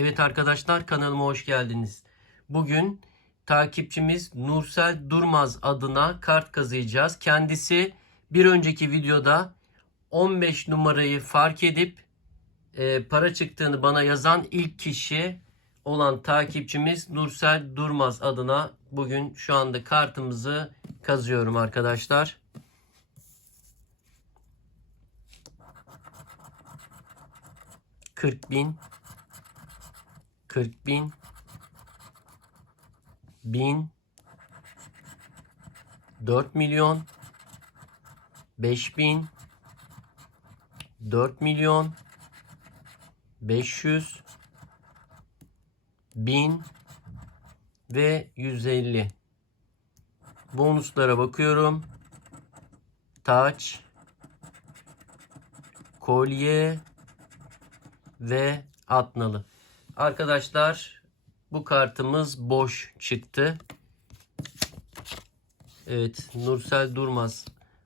Evet arkadaşlar kanalıma hoş geldiniz. Bugün takipçimiz Nursel Durmaz adına kart kazıyacağız. Kendisi bir önceki videoda 15 numarayı fark edip e, para çıktığını bana yazan ilk kişi olan takipçimiz Nursel Durmaz adına bugün şu anda kartımızı kazıyorum arkadaşlar. Kırk bin, kırk bin, bin, dört milyon, beş bin, dört milyon, beş yüz, bin ve yüz elli. Bonuslara bakıyorum. Taç, kolye ve atnalı. Arkadaşlar bu kartımız boş çıktı. Evet Nursel Durmaz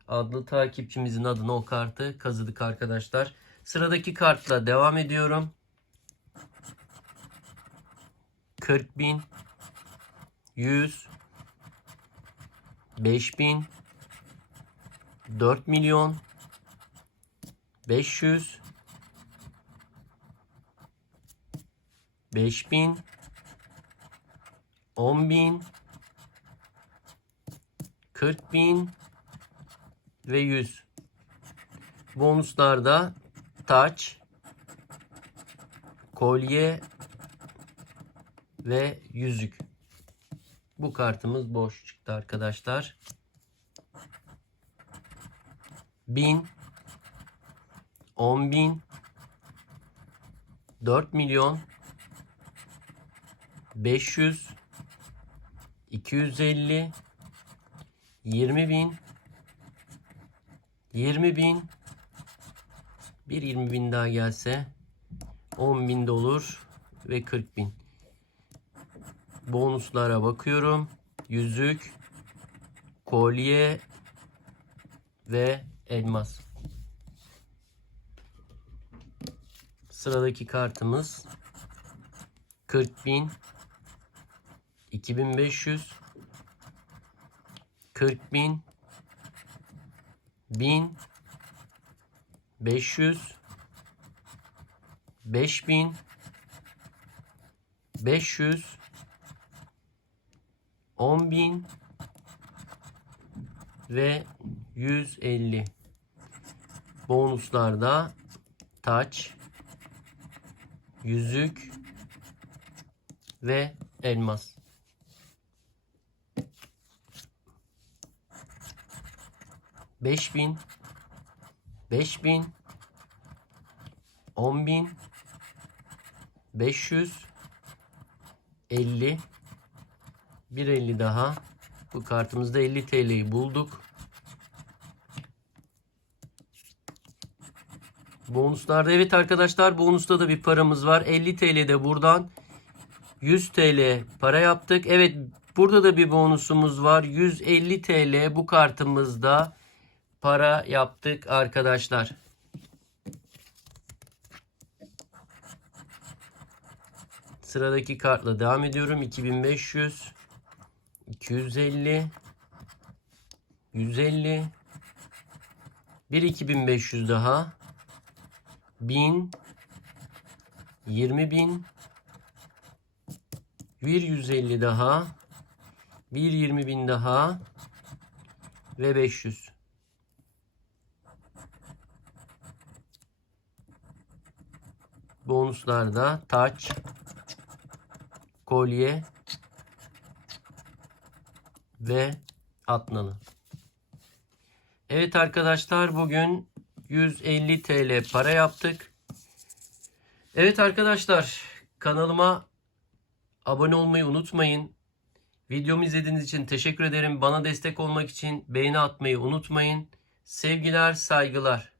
adlı takipçimizin adına o kartı kazıdık arkadaşlar. Sıradaki kartla devam ediyorum. 40 bin 100 5000 4 milyon 500 5000 10000 40000 ve 100 bonuslarda taç kolye ve yüzük. Bu kartımız boş çıktı arkadaşlar. 1000 10.000 4 milyon 500 250 20 bin 20 bin. Bir 20 bin daha gelse 10 bin de olur ve 40 bin. Bonuslara bakıyorum. Yüzük kolye ve elmas. Sıradaki kartımız 40 bin 2500 40 bin 1000 500 5000 500 10.000 ve 150 bonuslarda taç yüzük ve elmas beş bin. Beş bin. On bin. Beş yüz. Elli. Bir elli daha. Bu kartımızda 50 TL'yi bulduk. Bonuslarda evet arkadaşlar bonusta da bir paramız var. 50 TL de buradan 100 TL para yaptık. Evet burada da bir bonusumuz var. 150 TL bu kartımızda para yaptık arkadaşlar. Sıradaki kartla devam ediyorum. 2500 250 150 bir 2500 daha 1000 20 bin bir 150 daha bir 20 bin daha ve 500 bonuslarda taç kolye ve atnalı Evet arkadaşlar bugün 150 TL para yaptık. Evet arkadaşlar kanalıma abone olmayı unutmayın. Videomu izlediğiniz için teşekkür ederim. Bana destek olmak için beğeni atmayı unutmayın. Sevgiler, saygılar.